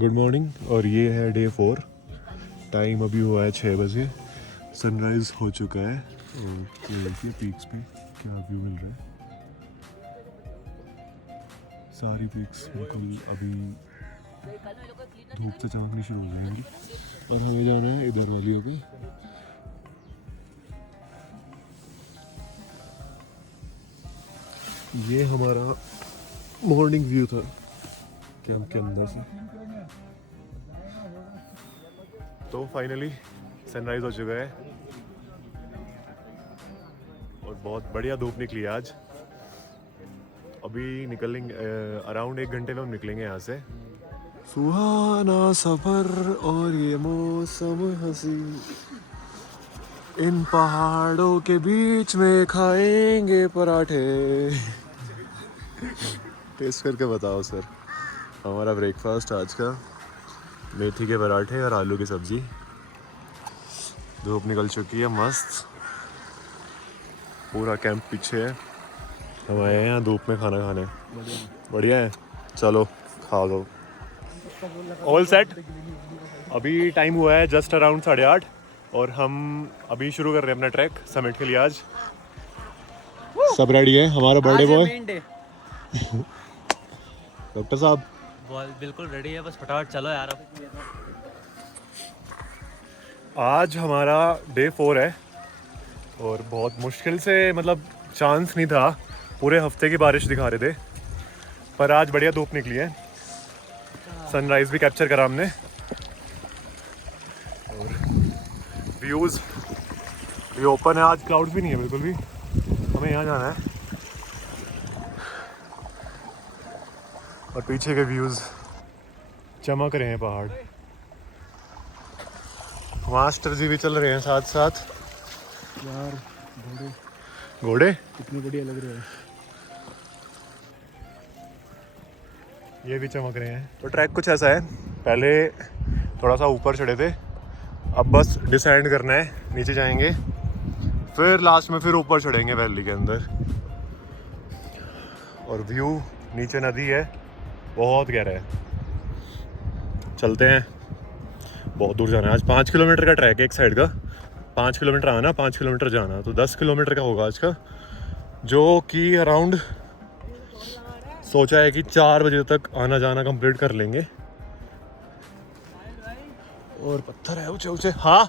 Good morning. और ये है डे 4। टाइम अभी हुआ है 6 बजे। सनराइज हो चुका है। और ये देखिए पीक्स पे क्या व्यू मिल रहा है। सारी पीक्स बिल्कुल अभी धूप से चमकनी शुरू हो जाएंगी। और हमें जाना है इधर वालियों पे। ये हमारा मॉर्निंग व्यू था कैंप के अंदर से। तो फाइनली सनराइज हो चुका है और बहुत बढ़िया धूप निकली आज। अभी निकलेंगे अराउंड 1 घंटे में हम निकलेंगे यहाँ से। सुहाना सफर और ये मौसम हंसी, इन पहाड़ों के बीच में खाएंगे पराठे। टेस्ट करके बताओ सर। हमारा ब्रेकफास्ट आज का मेथी के पराठे और आलू की सब्जी। धूप निकल चुकी है मस्त। पूरा कैंप पीछे है। हम आए हैं यहाँ धूप में खाना खाने। बढ़िया है, चलो खा लो। All set. अभी टाइम हुआ है जस्ट अराउंड 8:30 और हम अभी शुरू कर रहे हैं अपना ट्रैक समिट के लिए। आज सब रेडी है। हमारा बर्थडे बॉय डॉक्टर साहब बिल्कुल रेडी है, बस फटाफट चलो यार। आज हमारा डे 4 है और बहुत मुश्किल से मतलब चांस नहीं था। पूरे हफ्ते की बारिश दिखा रहे थे पर आज बढ़िया धूप निकली है। सनराइज भी कैप्चर करा हमने और व्यूज़ भी ओपन है। आज क्लाउड भी नहीं है बिल्कुल भी। हमें यहाँ जाना है और पीछे के व्यूज़ चमक रहे हैं पहाड़। मास्टर जी भी चल रहे हैं साथ साथ। यार घोड़े कितने बढ़िया लग रहे हैं। ये भी चमक रहे हैं। तो ट्रैक कुछ ऐसा है, पहले थोड़ा सा ऊपर चढ़े थे, अब बस डिसेंड करना है, नीचे जाएंगे, फिर लास्ट में फिर ऊपर चढ़ेंगे वैली के अंदर। और व्यू नीचे नदी है, बहुत गहरा है। चलते हैं, बहुत दूर जाना है। आज 5 किलोमीटर का ट्रैक है एक साइड का। 5 किलोमीटर आना, 5 किलोमीटर जाना, तो 10 किलोमीटर का होगा आज का, जो कि अराउंड सोचा है कि 4 बजे तक आना जाना कंप्लीट कर लेंगे। और पत्थर है ऊंचे ऊंचे। हाँ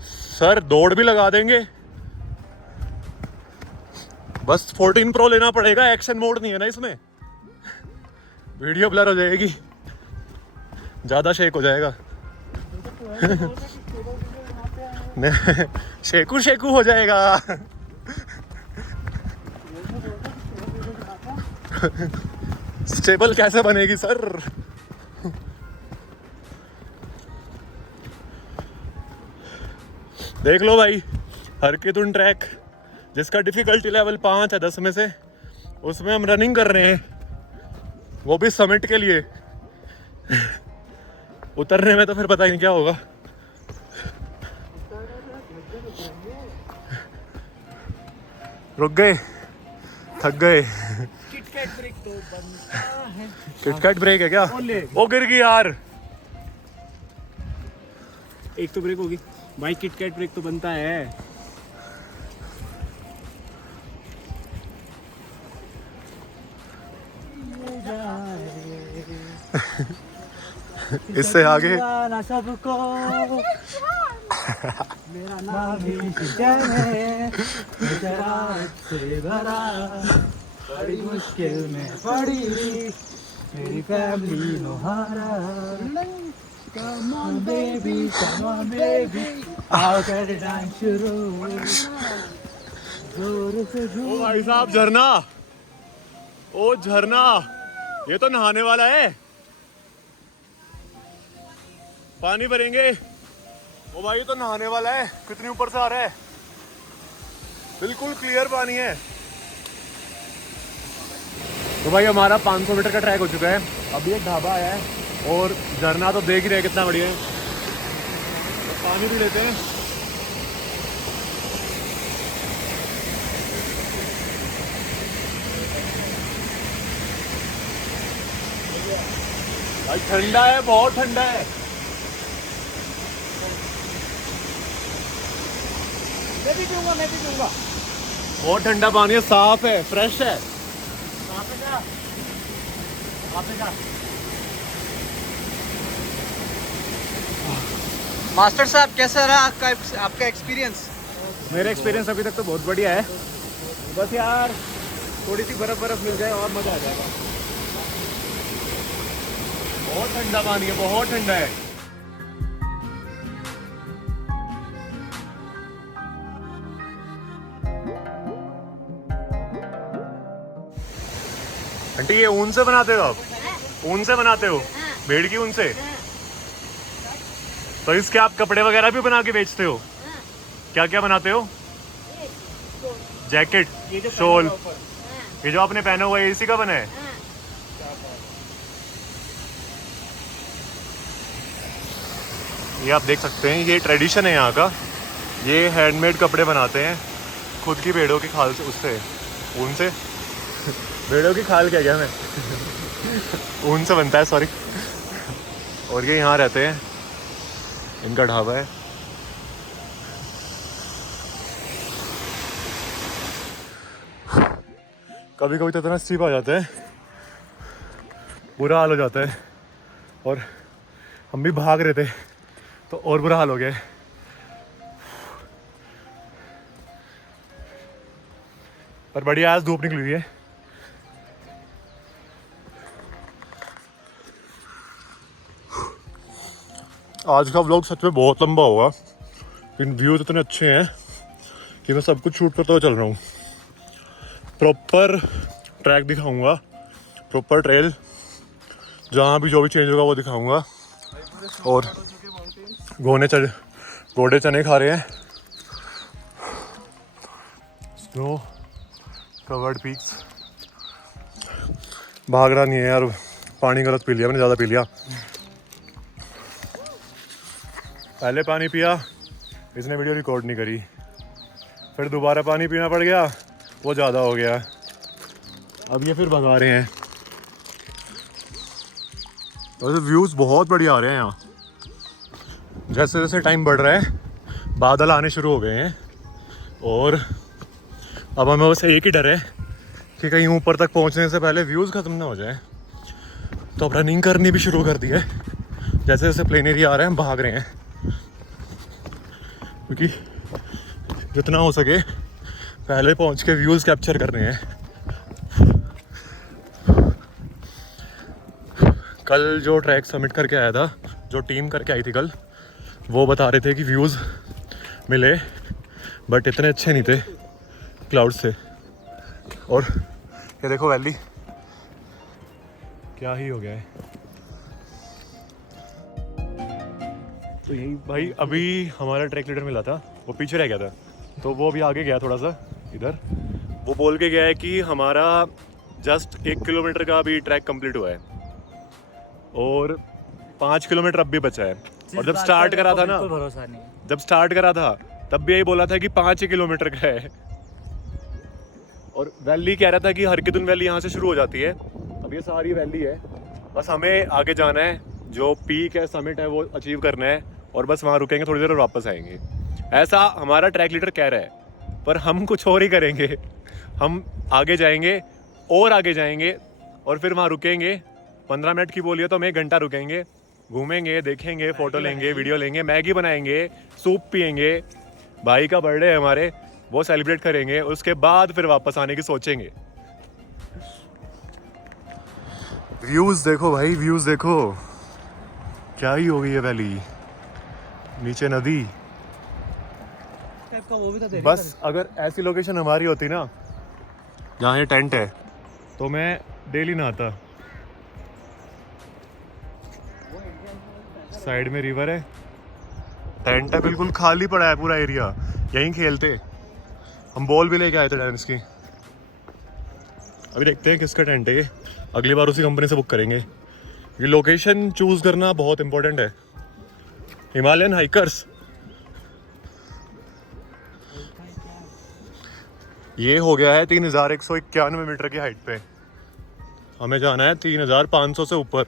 सर, दौड़ भी लगा देंगे, बस 14 प्रो लेना पड़ेगा। एक्शन मोड नहीं है ना इसमें, वीडियो ब्लर हो जाएगी, ज्यादा शेक हो जाएगा। शेकू शेकू हो जाएगा। स्टेबल कैसे बनेगी सर? देख लो भाई, हरकितुन ट्रैक जिसका डिफिकल्टी लेवल 5 है 10 में से, उसमें हम रनिंग कर रहे हैं, वो भी समिट के लिए। उतरने में तो फिर पता ही नहीं क्या होगा। रुक गए, थक गए। किटकैट ब्रेक है क्या? ओ गिर गई यार। एक तो ब्रेक होगी भाई, किटकैट ब्रेक तो बनता है। इससे आगे सबको मेरा नाम ही है, से भरा बड़ी मुश्किल में पड़ी मेरी फैमिली नोहारा। Come on baby, आओ कर डांस शुरू। जोर से ओ भाई साहब, झरना, ओ झरना, ये तो नहाने वाला है। पानी भरेंगे। ओ भाई, ये तो नहाने वाला है। कितनी ऊपर से आ रहा है, बिल्कुल क्लियर पानी है। तो भाई हमारा 500 मीटर का ट्रैक हो चुका है। अभी एक ढाबा आया है और झरना तो देख ही रहे कितना बढ़िया है। तो पानी भी लेते हैं। भाई ठंडा है, बहुत ठंडा है। मैं भी पीऊंगा। बहुत ठंडा पानी है, साफ है, फ्रेश है। मास्टर साहब कैसा रहा आपका एक्सपीरियंस? मेरा एक्सपीरियंस अभी तक तो बहुत बढ़िया है। बस यार थोड़ी सी बर्फ मिल जाए और मज़ा आ जाएगा। बहुत ठंडा पानी है, बहुत ठंडा है। आंटी ये ऊन से बनाते हो आप? ऊन से बनाते हो? भेड़ की ऊन से? तो इसके आप कपड़े वगैरह भी बना के बेचते हो? क्या क्या बनाते हो? जैकेट, शॉल, ये जो आपने पहना हुआ है इसी का बना है? ये आप देख सकते हैं, ये ट्रेडिशन है यहाँ का। ये हैंडमेड कपड़े बनाते हैं खुद की भेड़ों की खाल से, उससे ऊन से। भेड़ों की खाल क्या गया मैं ऊन से बनता है, सॉरी। और ये यहाँ रहते हैं, इनका ढाबा है। कभी कभी तो इतना स्टीप आ जाता है, बुरा हाल हो जाता है। और हम भी भाग रहे थे तो और बुरा हाल हो गया है। पर बढ़िया आज धूप निकली हुई है। आज का व्लॉग सच में बहुत लंबा होगा, लेकिन व्यूज इतने अच्छे हैं कि मैं सब कुछ शूट करते हुए चल रहा हूँ। प्रॉपर ट्रैक दिखाऊंगा, प्रॉपर ट्रेल, जहाँ भी जो भी चेंज होगा वो दिखाऊंगा। और घोड़े चने खा रहे हैं। Snow covered peaks. भाग रहा नहीं है यार, पानी गलत पी लिया मैंने, ज़्यादा पी लिया। पहले पानी पिया, इसने वीडियो रिकॉर्ड नहीं करी, फिर दोबारा पानी पीना पड़ गया, वो ज़्यादा हो गया। अब ये फिर भगा रहे हैं। और व्यूज़ बहुत बढ़िया आ रहे हैं यहाँ। जैसे जैसे टाइम बढ़ रहा है बादल आने शुरू हो गए हैं, और अब हमें बस एक ही डर है कि कहीं ऊपर तक पहुँचने से पहले व्यूज़ ख़त्म ना हो जाए। तो अब रनिंग करनी भी शुरू कर दी है। जैसे जैसे प्लेन एरिया आ रहे हैं हम भाग रहे हैं, क्योंकि जितना हो सके पहले पहुंच के व्यूज़ कैप्चर करने हैं। कल जो ट्रैक सबमिट करके आया था, जो टीम करके आई थी कल, वो बता रहे थे कि व्यूज़ मिले बट इतने अच्छे नहीं थे क्लाउड से। और ये देखो वैली क्या ही हो गया है। तो यही भाई, अभी हमारा ट्रैक लीडर मिला था, वो पीछे रह गया था, तो वो अभी आगे गया थोड़ा सा इधर। वो बोल के गया है कि हमारा जस्ट 1 किलोमीटर का अभी ट्रैक कंप्लीट हुआ है और 5 किलोमीटर अब भी बचा है। और जब स्टार्ट करा था ना, भरोसा नहीं। जब स्टार्ट करा था तब भी यही बोला था कि 5 किलोमीटर का है। और वैली कह रहा था कि हरकिदुन वैली यहाँ से शुरू हो जाती है। अब ये सारी वैली है, बस हमें आगे जाना है, जो पीक है, समिट है, वो अचीव करना है, और बस वहाँ रुकेंगे थोड़ी देर और वापस आएंगे। ऐसा हमारा ट्रैक लीडर कह रहा है, पर हम कुछ और ही करेंगे। हम आगे जाएंगे और आगे जाएंगे और फिर वहाँ रुकेंगे। 15 मिनट की बोलिए तो हम 1 घंटा रुकेंगे, घूमेंगे, देखेंगे, फ़ोटो लेंगे, वीडियो लेंगे, मैगी बनाएंगे, सूप पियेंगे, भाई का बर्थडे है हमारे, वो सेलिब्रेट करेंगे, उसके बाद फिर वापस आने की सोचेंगे। व्यूज़ देखो भाई, व्यूज़ देखो, क्या ही हो गई है वैली। नीचे नदी। का वो भी तो बस अगर ऐसी लोकेशन हमारी होती ना जहाँ ये टेंट है, तो मैं डेली नहाता। साइड में रिवर है, टेंट है, बिल्कुल खाली पड़ा है पूरा एरिया, यहीं खेलते। हम बॉल भी लेके आए थे टेनिस की। अभी देखते हैं किसका टेंट है ये, अगली बार उसी कंपनी से बुक करेंगे। ये लोकेशन चूज करना बहुत इंपॉर्टेंट है। हिमालयन हाइकर्स, ये हो गया है 3191 मीटर की हाइट पे। हमें जाना है 3500 से ऊपर।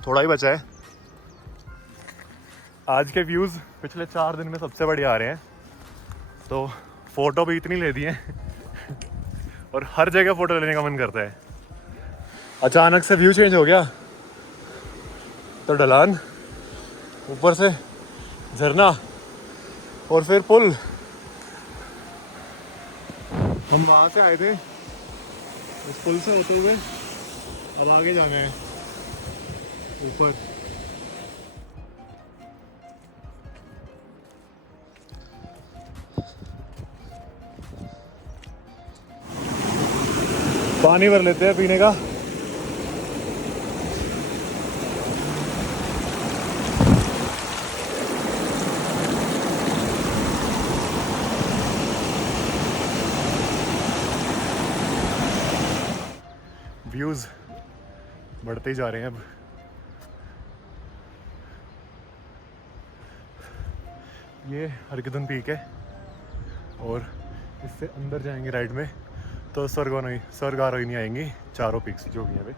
थोड़ा ही बचा है। आज के व्यूज़ पिछले 4 दिन में सबसे बढ़िया आ रहे हैं, तो फ़ोटो भी इतनी ले दी हैं और हर जगह फ़ोटो लेने का मन करता है। अचानक से व्यू चेंज हो गया, तो ढलान, ऊपर से झरना और फिर पुल। हम वहाँ से आए थे, उस पुल से होते हुए अब आगे जाना है ऊपर। पानी भर लेते हैं पीने का। व्यूज़ बढ़ते ही जा रहे हैं अब। ये हरकिदन पीक है और इससे अंदर जाएंगे राइड में तो स्वर्ग आरोही आएंगी, चारों पीक्स जो भी हैं वे।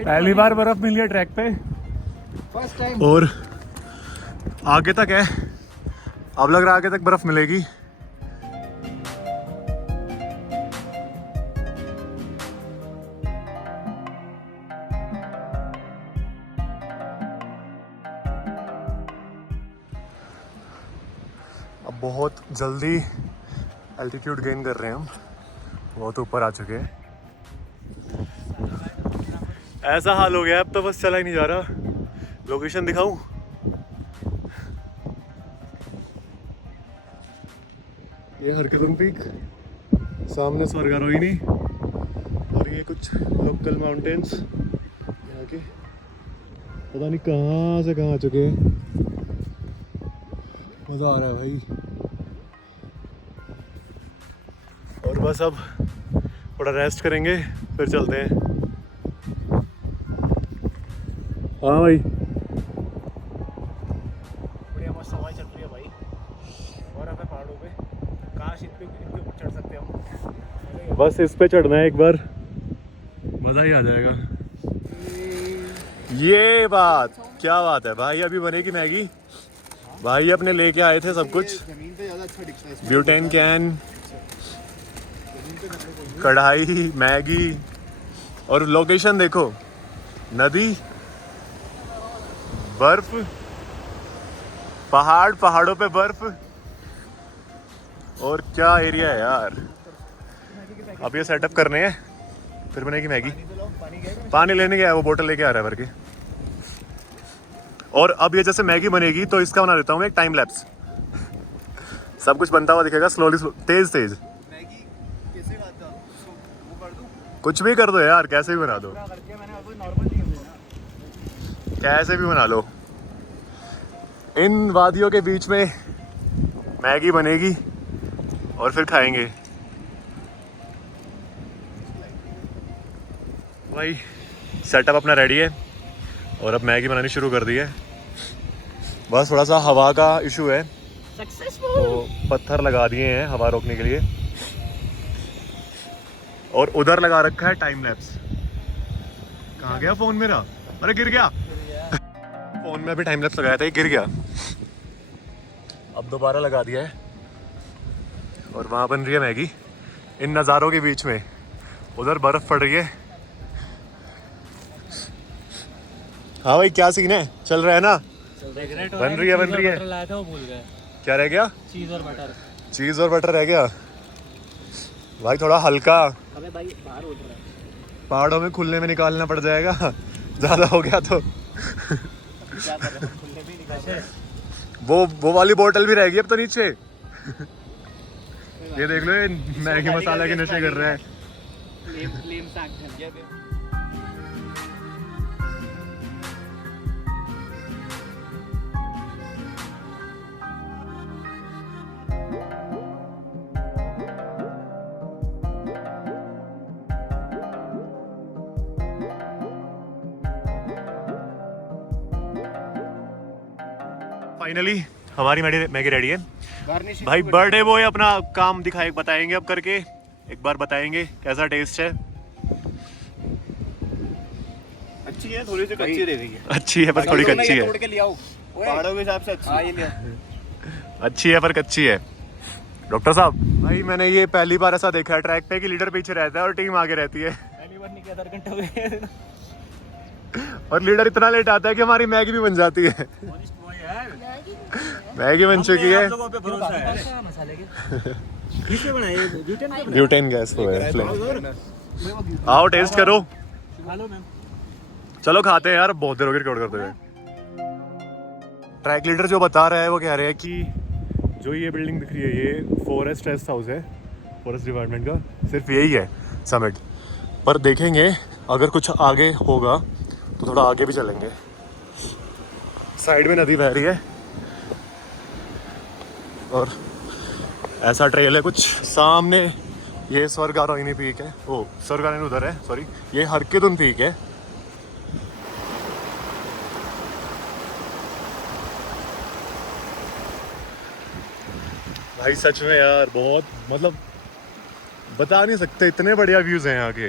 पहली बार बर्फ मिली है ट्रैक पे, फर्स्ट टाइम। और आगे तक है, अब लग रहा है आगे तक बर्फ मिलेगी। अब बहुत जल्दी एल्टीट्यूड गेन कर रहे हैं हम, बहुत ऊपर आ चुके हैं। ऐसा हाल हो गया अब तो बस चला ही नहीं जा रहा। लोकेशन दिखाऊं? ये हरकिदन पीक, सामने स्वर्ग आरोही और ये कुछ लोकल माउंटेन्स यहाँ के, पता नहीं कहाँ से कहाँ आ चुके हैं। मज़ा आ रहा है भाई। और बस अब थोड़ा रेस्ट करेंगे फिर चलते हैं। हाँ भाई, बढ़िया मस्त हवाएं चल रही है भाई, बर्फ है पहाड़ों पे, काश इनके ऊपर चढ़ सकते हम। बस इस पे चढ़ना है एक बार, मज़ा ही आ जाएगा। ये बात क्या बात है भाई, अभी बनेगी मैगी। भाई अपने लेके आए थे सब कुछ, जमीन पे ज्यादा अच्छा दिखता है। ब्यूटेन कैन, कढ़ाई, मैगी, और लोकेशन देखो, नदी, बर्फ, पहाड़, पहाड़ों पे बर्फ, और क्या एरिया है यार। अब ये सेटअप करने हैं फिर बनेगी मैगी। पानी लेने गया है, वो बोतल लेके आ रहा है भर के। और अब ये जैसे मैगी बनेगी तो इसका बना देता हूँ मैं एक टाइम लैप्स। सब कुछ बनता हुआ दिखेगा स्लोली, तेज तेज। मैगी कैसे बनाता हूँ? वो कर दूँ? कुछ भी कर दो यार, कैसे भी बना दो, करके मैंने अब नॉर्मल नहीं है ना, कैसे भी बना लो। इन वादियों के बीच में मैगी बनेगी और फिर खाएंगे। भाई सेटअप अपना रेडी है और अब मैगी बनानी शुरू कर दी है। बस थोड़ा सा हवा का इशू है, तो पत्थर लगा दिए हैं हवा रोकने के लिए, और उधर लगा रखा है टाइम लैप्स। कहाँ गया फोन मेरा? अरे गिर गया। फोन में अभी टाइम लैप्स लगाया था, ये गिर गया। अब दोबारा लगा दिया है और वहाँ बन रही है मैगी इन नज़ारों के बीच में। उधर बर्फ पड़ रही है। हाँ भाई, क्या सीन है? चल रहा है ना? बन रही है, बन रही है। लाया था वो भूल गए, क्या रह गया? चीज़ और बटर। चीज़ और बटर रह गया भाई, थोड़ा हल्का। अबे भाई बाहर उड़ रहा है, पहाड़ों में खुलने में निकालना पड़ जाएगा ज़्यादा हो गया तो। क्या कर रहे हैं? खुले भी निकाल रहे हैं। वो वाली बोतल भी रह गई अब तो नीचे। ये देख लो, ये मैगी मसाला के नशे कर रहा है। लेम साग चल गया फिर। फाइनली हमारी मैगी रेडी है गार्निश भाई। बर्थडे बॉय अपना काम दिखाए बताएंगे अब करके, एक बार बताएंगे कैसा टेस्ट है। अच्छी है, थोड़ी सी कच्ची रह गई है। अच्छी है पर थोड़ी कच्ची है। तोड़ के ले आओ पहाड़ों के हिसाब से अच्छी हाँ है। ये ले अच्छी है पर कच्ची है। डॉक्टर साहब भाई मैंने ये पहली बार ऐसा देखा है ट्रैक पे कि लीडर पीछे रहता है और टीम आगे रहती है। पहली बार नहीं किया, 10 घंटे हुए। और लीडर इतना लेट आता है कि हमारी मैगी भी बन जाती है। मैगी बन चुकी है। मसाले के किसने बनाए? ब्यूटेन के ब्यूटेन गैस वो है फ्लेम। आओ टेस्ट करो। Hello ma'am. चलो खाते हैं यार, बहुत देर हो गई रिकॉर्ड करते हुए। ट्रैक लीडर जो बता रहा है वो कह रहे हैं कि जो ये बिल्डिंग दिख रही है ये फॉरेस्ट रेस्ट हाउस है, फॉरेस्ट डिपार्टमेंट का। सिर्फ यही है समिट, पर देखेंगे अगर कुछ आगे होगा तो थोड़ा आगे भी चलेंगे। साइड में नदी बह रही है और ऐसा ट्रेल है कुछ सामने। ये स्वर्गारोहिणी पीक है, ओ स्वर्गारोहिणी उधर है, सॉरी ये हरकिदुन पीक है। भाई सच में यार बहुत मतलब बता नहीं सकते, इतने बढ़िया व्यूज हैं यहाँ के।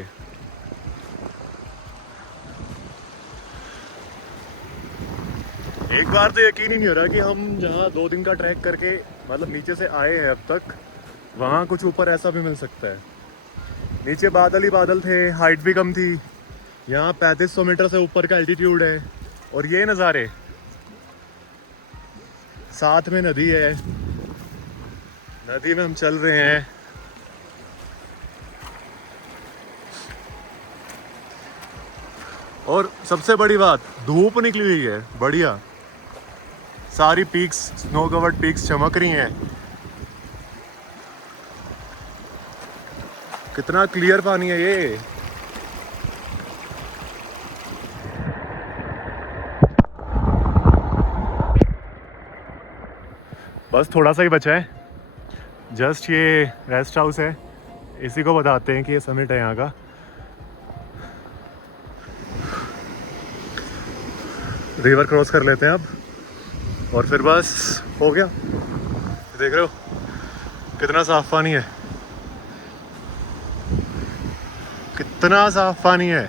एक बार तो यकीन ही नहीं हो रहा कि हम जहाँ 2 दिन का ट्रैक करके मतलब नीचे से आए हैं अब तक, वहाँ कुछ ऊपर ऐसा भी मिल सकता है। नीचे बादल ही बादल थे, हाइट भी कम थी। यहाँ 3500 मीटर से ऊपर का एल्टीट्यूड है और ये नज़ारे, साथ में नदी है, नदी में हम चल रहे हैं। और सबसे बड़ी बात, धूप निकली हुई है बढ़िया। सारी पीक्स, स्नो कवर्ड पीक्स चमक रही हैं। कितना क्लियर पानी है ये। बस थोड़ा सा ही बचा है, जस्ट ये रेस्ट हाउस है, इसी को बताते हैं कि ये समिट है यहाँ का। रिवर क्रॉस कर लेते हैं अब और फिर बस हो गया। देख रहे हो कितना साफ पानी है, कितना साफ पानी है।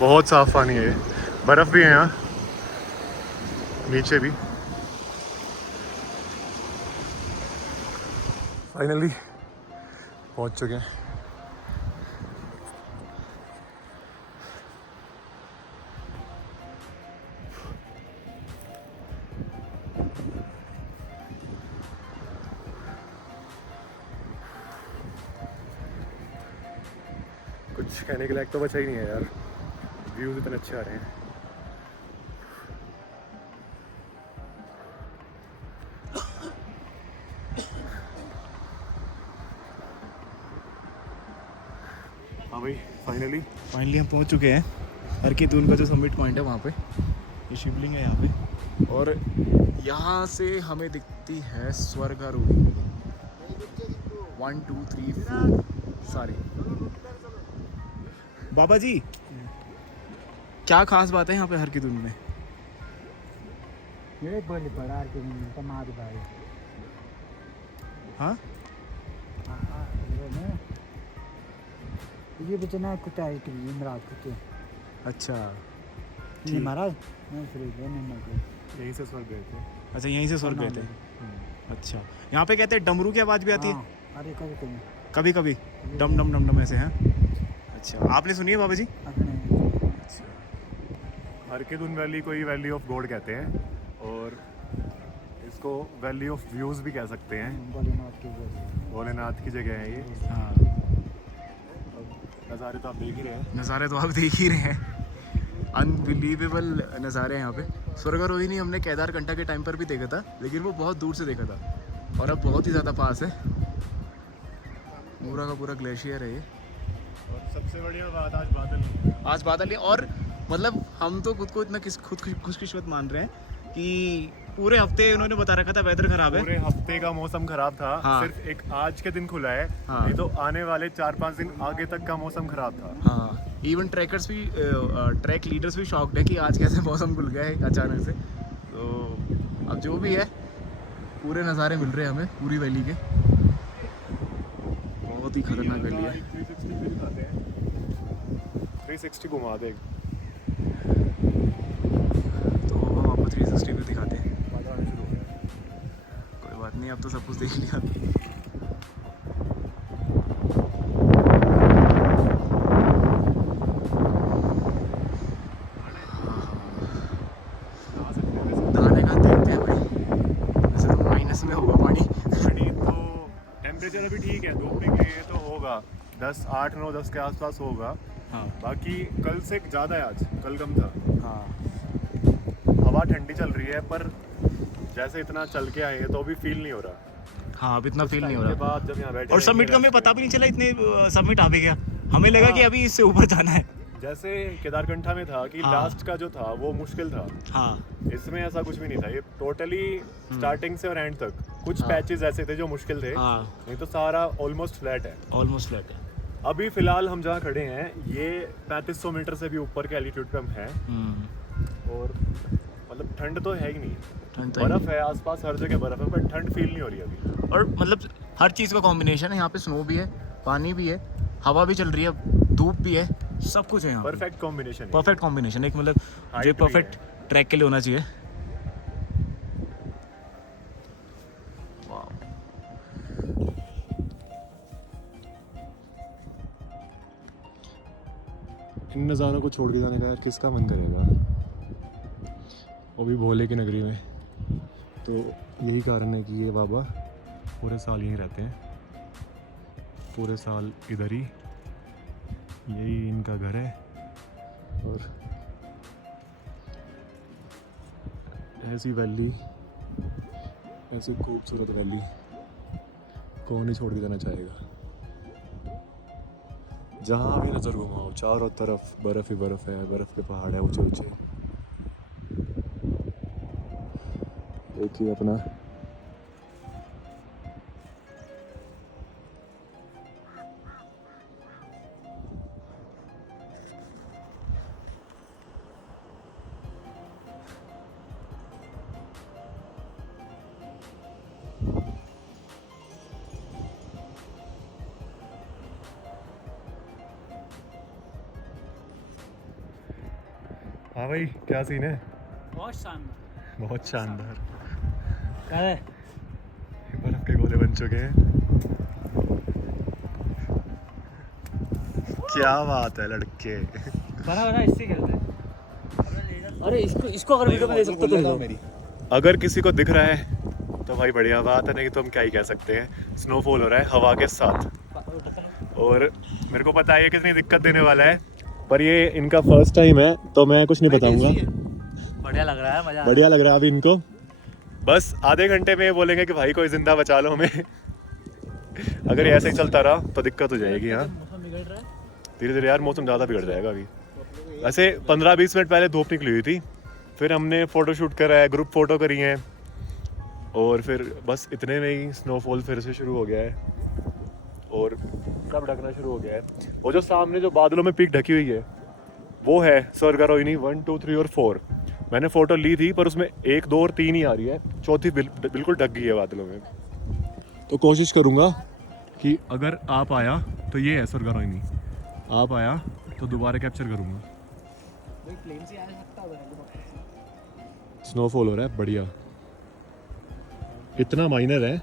बहुत साफ पानी है, बर्फ भी है यहाँ नीचे भी। फाइनली पहुंच चुके हैं। कुछ कहने के लायक तो बचा ही नहीं है यार, व्यूज इतने अच्छे आ रहे हैं। हाँ भाई फाइनली हम पहुंच चुके हैं हरकिदुन का जो समिट पॉइंट है वहाँ पे। ये शिवलिंग है यहाँ पे और यहाँ से हमें दिखती है स्वर्गारोहिणी। 1 2 3 4 सारी। बाबा जी क्या खास बात है यहाँ पे हरकिदुन में? ये बड़ी बड़ा के टमाटर भाई। हाँ ये बचना कुत्ता है कि इमरात कुत्ते। अच्छा नहीं महाराज नहीं फ्री है नहीं यहीं से स्वर्ग गए थे। अच्छा यहीं से स्वर्ग गए थे। अच्छा यहाँ पे कहते हैं डमरू की आवाज़ भी आती है अरे कभी कभी कभी, डम डम डम डम ऐसे हैं। अच्छा आपने सुनी है बाबा जी? हरकिदुन वैली को ही वैली ऑफ गॉड कहते हैं और इसको वैली ऑफ व्यूज भी कह सकते हैं। भोलेनाथ की जगह है ये। हाँ नज़ारे तो आप देख ही रहे हैं। नज़ारे तो आप देख ही रहे हैं, अनबिलीवेबल नज़ारे हैं यहाँ पे। स्वर्गारोहिणी हमने केदारकंठा के टाइम पर भी देखा था, लेकिन वो बहुत दूर से देखा था और अब बहुत ही ज़्यादा पास है। पूरा का पूरा ग्लेशियर है ये। और सबसे बढ़िया बात आज बादल नहीं, और मतलब हम तो खुद को इतना खुशकिस्मत मान रहे हैं कि पूरे हफ्ते उन्होंने बता रखा था वेदर खराब है। पूरे हफ्ते का मौसम खराब था। हाँ। सिर्फ एक आज के दिन खुला है। हाँ। नहीं तो आने वाले 4-5 दिन आगे तक का मौसम खराब था। हाँ इवन ट्रैकर्स भी ट्रैक लीडर्स भी शॉक्ड है कि आज कैसे मौसम खुल गया है अचानक से। तो अब जो भी है पूरे नज़ारे मिल रहे हैं हमें पूरी वैली के। बहुत ही खतरनाक वैली है। 360 घुमा दे। तो हम आपको 360 भी दिखाते हैं। कोई बात नहीं, अब तो सब कुछ देख लिया। नहाने का देखते हैं भाई, वैसे तो माइनस में होगा पानी। पानी तो टेम्परेचर अभी ठीक है, धूप निकली है तो होगा 10, 8, 9, 10 के आसपास होगा। हाँ बाकी कल से ज़्यादा है, आज कल कम था। हाँ हवा ठंडी चल रही है पर जैसे इतना चल के आए हैं तो अभी फील नहीं हो रहा। हाँ, अब इतना फील नहीं हो के रहा। बाद जब यहाँ बैठे और समिट का हमें पता भी नहीं चला, इतने समिट आ भी गया। हमें लगा कि अभी इससे ऊपर जाना है। जैसे केदारकंठा में था कि हाँ। लास्ट का जो था वो मुश्किल था, हाँ इसमें ऐसा कुछ भी नहीं था। ये टोटली स्टार्टिंग से और एंड तक कुछ हाँ। पैचेस ऐसे थे जो मुश्किल थे, हाँ नहीं तो सारा ऑलमोस्ट फ्लैट है। ऑलमोस्ट फ्लैट है। अभी फिलहाल हम जहाँ खड़े हैं ये 3500 मीटर से भी ऊपर के एल्टीट्यूड पे हम हैं और मतलब ठंड तो है ही नहीं। ठंड तो बर्फ है आसपास, हर जगह बर्फ है पर ठंड फील नहीं हो रही अभी। और मतलब हर चीज़ का कॉम्बिनेशन है यहाँ पे। स्नो भी है, पानी भी है, हवा भी चल रही है, धूप भी है, सब कुछ है यहाँ। परफेक्ट कॉम्बिनेशन है। परफेक्ट कॉम्बिनेशन, एक मतलब Height जो भी परफेक्ट ट्रैक के लिए होना चाहिए। इन नज़ारों को छोड़ के जाने का यार किसका मन करेगा, वो भी भोले की नगरी में। तो यही कारण है कि ये बाबा पूरे साल यहीं रहते हैं, पूरे साल इधर ही, यही इनका घर है। और ऐसी वैली, ऐसी खूबसूरत वैली कौन ही छोड़ के जाना चाहेगा। जहाँ भी नज़र घुमाओ चारों तरफ बर्फ़ ही बर्फ़ है, बर्फ़ के पहाड़ है ऊंचे ऊंचे। देखिए अपना हाँ भाई, क्या सीन है? बहुत शानदार। बहुत शानदार। क्या है? बर्फ के गोले बन चुके हैं। क्या बात है लड़के। बड़ा इससे खेलते हैं। अरे इसको अगर वीडियो में ले सकते तो मेरी। अगर किसी को दिख रहा है तो भाई बढ़िया बात है, नहीं तो हम क्या ही कह सकते हैं। स्नोफॉल हो रहा है हवा के साथ और मेरे को पता है ये कितनी दिक्कत देने वाला है, पर ये इनका फर्स्ट टाइम है तो मैं कुछ नहीं बताऊंगा। बढ़िया लग रहा है, मजा बढ़िया लग रहा है अभी इनको। बस आधे घंटे में ये बोलेंगे कि भाई कोई जिंदा बचा लो हमें। अगर ये ऐसे ही चलता रहा तो दिक्कत हो जाएगी। हाँ मौसम बिगड़ रहा है। धीरे धीरे यार मौसम ज़्यादा बिगड़ जाएगा अभी। वैसे 15-20 मिनट पहले धूप निकली हुई थी, फिर हमने फ़ोटो शूट करा है, ग्रुप फ़ोटो करी हैं और फिर बस इतने में ही स्नोफॉल फिर से शुरू हो गया है और सब ढकना शुरू हो गया है। वो जो सामने जो बादलों में पीक ढकी हुई है वो है स्वर्गारोहिणी 1, 2, 3 और 4। मैंने फ़ोटो ली थी पर उसमें 1, 2 और 3 ही आ रही है, चौथी बिल्कुल ढक गई है बादलों में। तो कोशिश करूँगा कि अगर आप आया तो ये है स्वर्गारोहिणी, आप आया तो दोबारा कैप्चर करूँगा। प्लेन से आ सकता है। स्नोफॉल हो रहा है बढ़िया, इतना माइनर है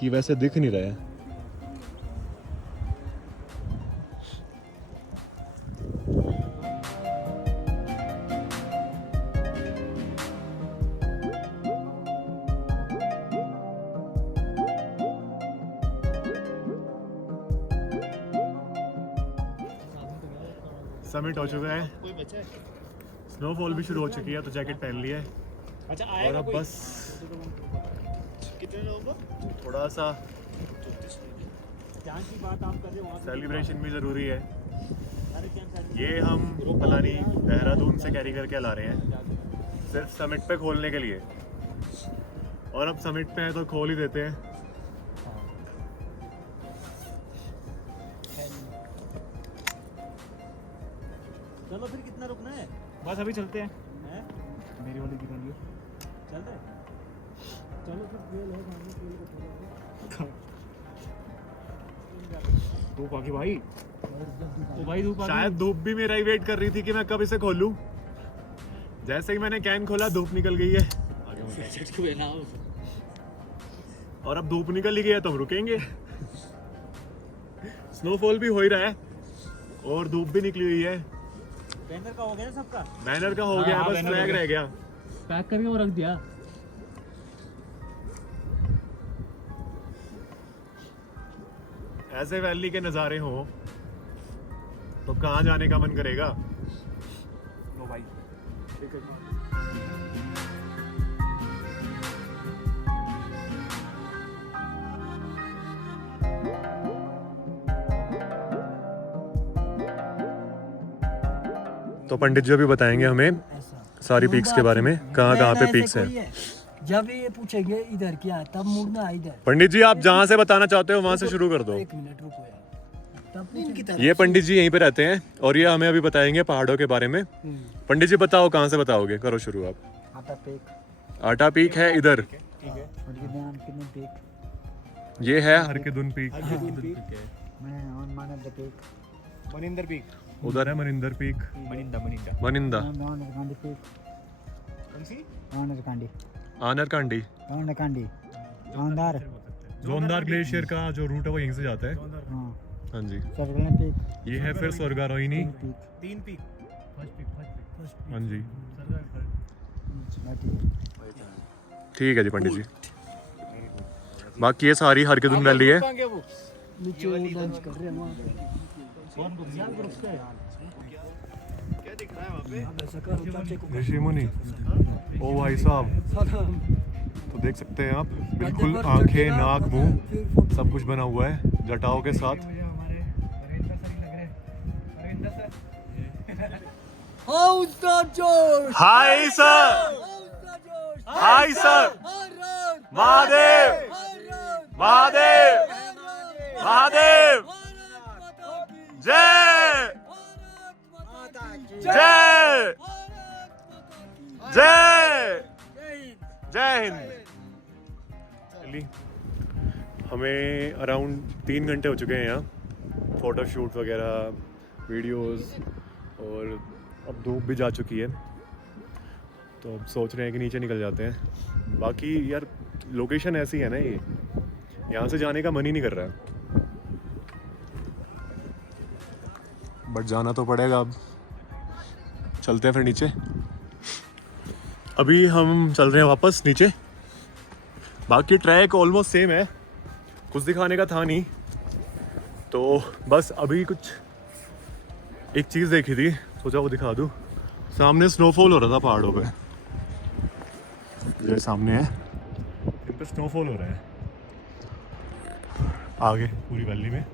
कि वैसे दिख नहीं रहा है। समिट हो चुका है, कोई बचा है? स्नोफॉल भी शुरू हो चुकी है तो जैकेट पहन ली है अच्छा और आएगा अब कोई? बस कितने लोगों को? थोड़ा सा जहाँ की बात आप कर रहे हो वहाँ सेलिब्रेशन भी ज़रूरी है। सारे कैंप ये हम पता नहीं देहरादून से कैरी करके ला रहे हैं सिर्फ समिट पे खोलने के लिए, और अब समिट पे है तो खोल ही देते हैं। चलो फिर कितना रुकना है? बस अभी चलते हैं। हैं? मेरी वाली की बन चलते हैं? चलो फिर तेल है खाने तेल को थोड़ा धूप आ गई भाई। ओ भाई धूप आ गई। शायद धूप भी मेरा ही वेट कर रही थी कि मैं कब इसे खोलूं। जैसे ही मैंने कैन खोला धूप निकल गई है झटके में ना हो। और अब धूप निकल ही गई है तो हम रुकेंगे। स्नोफॉल भी हो ही रहा है और धूप भी निकली हुई है। बैनर का हो गया ना सबका? बैनर का हो गया, हाँ, बस बैनर हो फ्लैग गया। रह गया। पैक करके वो रख दिया। ऐसे वैली के नज़ारे हो तो कहाँ जाने का मन करेगा। लो भाई। तो पंडित जी अभी बताएंगे हमें ऐसा सारी पीक्स के बारे में, कहाँ कहाँ पे पीक्स है। जब ये पूछेंगे इधर क्या है तब मुड़ना है इधर। पंडित जी आप जहाँ से बताना चाहते हो वहाँ से शुरू कर दो। एक मिनट रुको यार, तब इनकी तरफ ये पंडित जी यहीं पे रहते हैं और ये हमें अभी बताएंगे पहाड़ों के बारे में। पंडित जी बताओ कहाँ से बताओगे, करो शुरू आप। आटा पेक आटा पीक है इधर, ठीक है। और ये ध्यान कितने पेक ये है हरकिदुन पीक, मैं ऑन माना द पेक मनिंदर पीक। उधर है मनिंदर पीक, मनिंदा मनिंदा, ऑन कांडी पेक कौन सी? ऑन कांडी आनर कांडी। ऑन कांडी ऑनदार जोंदार ग्लेशियर का जो रूट है वो यहीं से जाता है। हां हाँ जी, सर्कल पेक ये है फिर स्वर्गारोहिणी। Pack 3 peak. हाँ जी बैठी ठीक है जी पंडित जी। बाकी ये सारी हरकिदुन वैली है। नीचे वो लंच कर रहे हैं वहां पे। कौन रुक गया? रुक गया। क्या दिख रहा है वहाँ पे? अब ऐसा करो चाचे को ऋषि मुनि, ओ भाई साहब, तो देख सकते हैं आप बिल्कुल आंखें नाक मुंह सब कुछ बना हुआ है जटाओं के साथ। Hi sir, hi sir, Mahadev, Mahadev, Mahadev, जय जय जय जय हिंद। चलिए, हमें अराउंड 3 घंटे हो चुके हैं यहाँ, फ़ोटो शूट वगैरह वीडियोस, और अब धूप भी जा चुकी है तो अब सोच रहे हैं कि नीचे निकल जाते हैं। बाकी यार लोकेशन ऐसी है ना, ये यहाँ से जाने का मन ही नहीं कर रहा है, बट जाना तो पड़ेगा। अब चलते हैं फिर नीचे। अभी हम चल रहे हैं वापस नीचे। बाकी ट्रैक ऑलमोस्ट सेम है, कुछ दिखाने का था नहीं, तो बस अभी कुछ एक चीज़ देखी थी, सोचा वो दिखा दूँ। सामने स्नोफॉल हो रहा था पहाड़ों पे, ये सामने है, इन पे स्नोफॉल हो रहा है आगे पूरी वैली में।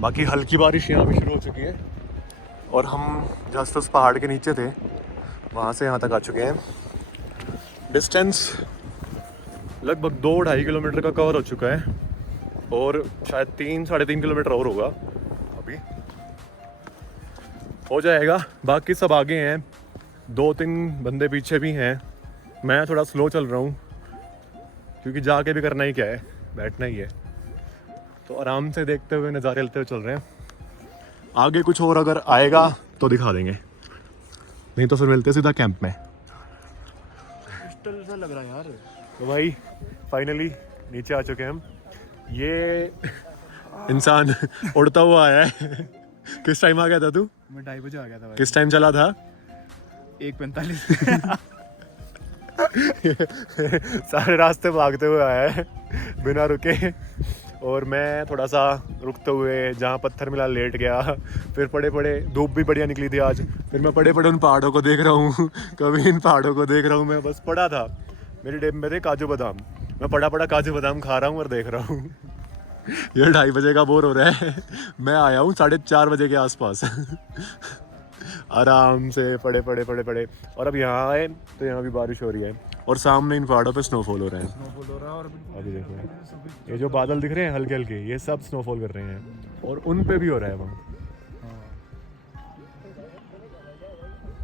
बाकी हल्की बारिश यहाँ भी शुरू हो चुकी है और हम जस्ट उस पहाड़ के नीचे थे, वहाँ से यहाँ तक आ चुके हैं। डिस्टेंस लगभग 2-2.5 किलोमीटर का कवर हो चुका है और शायद 3-3.5 किलोमीटर और होगा, अभी हो जाएगा। बाकी सब आगे हैं, 2-3 बंदे पीछे भी हैं। मैं थोड़ा स्लो चल रहा हूँ क्योंकि जाके भी करना ही क्या है, बैठना ही है, तो आराम से देखते हुए नज़ारे लेते हुए चल रहे हैं। आगे कुछ और अगर आएगा तो दिखा देंगे, नहीं तो फिर मिलते हैं सीधा कैंप में। क्रिस्टल सा लग रहा है यार। तो भाई फाइनली नीचे आ चुके हैं हम। ये इंसान उड़ता हुआ आया है। किस टाइम आ गया था तू? मैं 2:30 बजे आ गया था भाई। किस टाइम चला था? 1:45। सारे रास्ते भागते हुए आया है बिना रुके, और मैं थोड़ा सा रुकते हुए जहाँ पत्थर मिला लेट गया। फिर पड़े पड़े, धूप भी बढ़िया निकली थी आज, फिर मैं पड़े पड़े उन पहाड़ों को देख रहा हूँ। कभी इन पहाड़ों को देख रहा हूँ, मैं बस पड़ा था, मेरी जेब में थे काजू बादाम, मैं पड़ा पड़ा काजू बादाम खा रहा हूँ और देख रहा हूँ। ये 2:30 बजे का बोर हो रहा है। मैं आया हूँ 4:30 बजे के आसपास। आराम से पड़े पड़े पड़े पड़े। और अब यहाँ आए तो यहाँ भी बारिश हो रही है और सामने इन पहाड़ों पे स्नोफॉल हो रहा है। स्नोफॉल हो रहा है और अभी देखो ये जो बादल दिख रहे हैं हल्के हल्के, ये सब स्नोफॉल कर रहे हैं और उन पे भी हो रहा है वहाँ।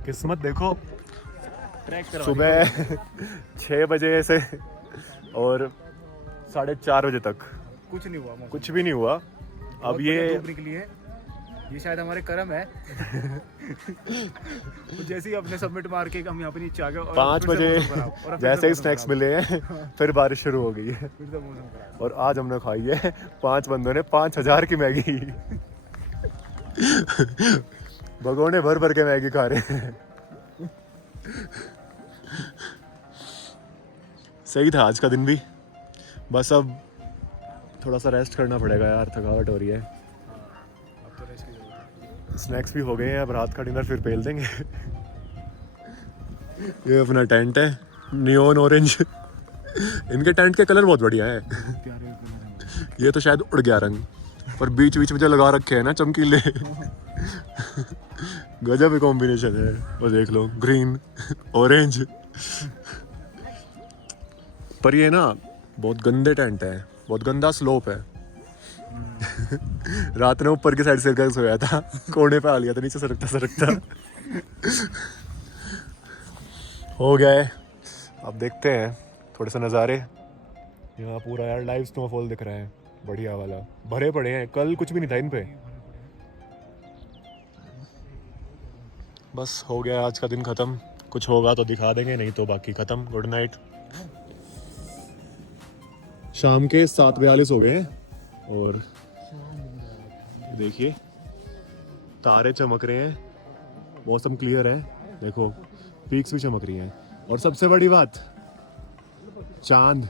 किस्मत देखो, सुबह 6 बजे से और 4:30 बजे तक कुछ नहीं हुआ मौसम। कुछ भी नहीं हुआ। अब ये धूप निकली है, ये शायद हमारे कर्म है। जैसे ही अपने सबमिट मार के हम यहाँ पे नीचे आ गए और 5 फिर से बजे मौसम खराब, और फिर जैसे से ही मौसम स्नैक्स खराब, मिले हैं फिर बारिश शुरू हो गई है। फिर से मौसम खराब। और आज हमने खाई है 5 बंदों ने 5000 की मैगी। भगोने भर भर के मैगी खा रहे हैं। सही था आज का दिन भी, बस अब थोड़ा सा रेस्ट करना पड़ेगा यार, थकावट हो रही है। अब तो रेस्ट की जरूरत है। स्नैक्स भी हो गए हैं, अब रात का डिनर फिर पेल देंगे। ये अपना टेंट है नियॉन ऑरेंज। इनके टेंट के कलर बहुत बढ़िया है। प्यारे कलर हैं। ये तो शायद उड़ गया रंग, पर बीच बीच में जो लगा रखे हैं ना चमकीले, गजब कॉम्बिनेशन है। वो देख लो, ग्रीन ऑरेंज। पर ये ना बहुत गंदे टेंट है, बहुत गंदा स्लोप है। रात में ऊपर की साइड से कर सोया था, कोने पे आ लिया था नीचे सरकता सरकता। हो गया है, अब देखते हैं थोड़े से नज़ारे। यहाँ पूरा यार लाइव स्नोफॉल दिख रहा है, बढ़िया वाला। भरे पड़े हैं, कल कुछ भी नहीं था इन पे। बस हो गया आज का दिन ख़त्म। कुछ होगा तो दिखा देंगे, नहीं तो बाकी ख़त्म। Good night. शाम के 7:42 हो गए हैं और देखिए तारे चमक रहे हैं, मौसम क्लियर है। देखो पीक्स भी चमक रही हैं और सबसे बड़ी बात चांद।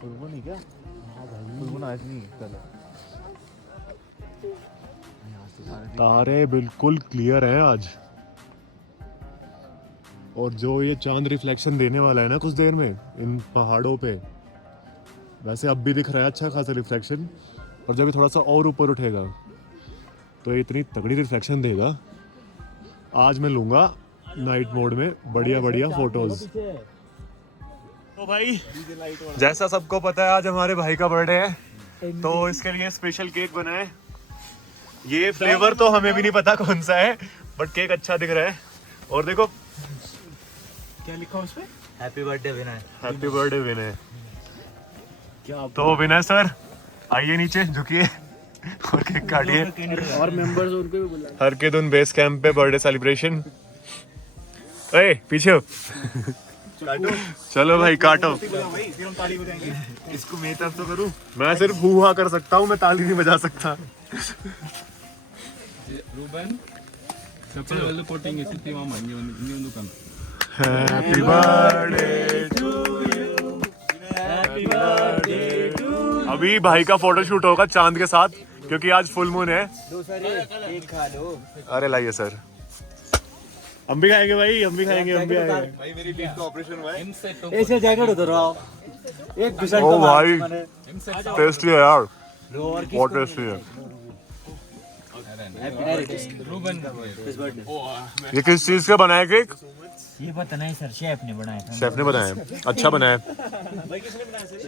फुलबुन क्या? फुलबुन आज नहीं, कल है। तारे बिल्कुल क्लियर हैं आज, और जो ये चांद रिफ्लेक्शन देने वाला है ना कुछ देर में इन पहाड़ों पे, वैसे अब भी दिख रहा है अच्छा खासा रिफ्लेक्शन, और जब ये थोड़ा सा और ऊपर उठेगा तो ये इतनी तगड़ी रिफ्लेक्शन देगा। आज मैं लूँगा नाइट मोड में बढ़िया बढ़िया फोटोज। तो भाई जैसा सबको पता है आज हमारे भाई का बर्थडे है, तो इसके लिए स्पेशल केक बना है। ये फ्लेवर तो हमें भी नहीं पता कौन सा है, बट केक अच्छा दिख रहा है। और देखो क्या लिखा उस पे? हैप्पी बर्थडे विनय। हैप्पी बर्थडे विनय। क्या तो विनय सर आइए नीचे झुकिए और केक काटिए। और मेंबर्स उनको भी बुला। हर के दिन बेस कैंप पे बर्थडे सेलिब्रेशन। ए पीछे हो। चलो भाई काटो। भाई फिर हम ताली बजाएंगे। इसको मैं तरफ तो करूं, मैं सिर्फ हुआ कर सकता हूँ, मैं ताली नहीं बजा सकता। रूबन सबसे पहले पोटिंग इसी वहाँ मांगे उन्हें दुकान। Happy birthday to you, happy birthday to. अभी भाई का फोटोशूट होगा चांद के साथ, क्योंकि आज फुल मून है। एक खा लो। अरे लाइए सर, हम भी खाएंगे भाई, हम भी खाएंगे, हम भी खाएंगे। भाई मेरी लीड का ऑपरेशन हुआ है। ऐसे जैकेट उतरवाओ। एक घुसन ओ तो भाई मैंने टेस्टी है यार, लोअर की बहुत टेस्टी है। रूबन इस बर्थडे। ये किस चीज का बना है केक? ये पता नहीं सर, शेफ ने बनाया था। शेफ ने बनाया है, अच्छा बनाया है।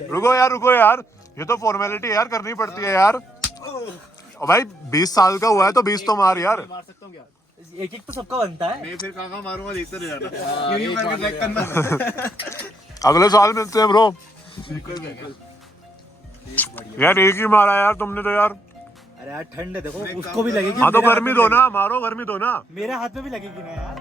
रुको यार, ये तो फॉर्मेलिटी यार करनी पड़ती है यार। और भाई 20 साल का हुआ है तो 20 तो मार यार। मार सकता हूँ क्या? एक एक तो सबका बनता है। मैं फिर कहाँ मारूंगा, देखते रह जाना। यूं करके ब्लैक करना। अगले साल मिलते हैं ब्रो। यार एक ही मारा यार तुमने तो यार। अरे यार ठंड है, देखो उसको भी लगेगी। हाँ तो मेरे हाथ गर्मी में दो भी ना, मारो गर्मी दो ना। लगेगी। मेरे हाथ में भी लगेगी ना यार।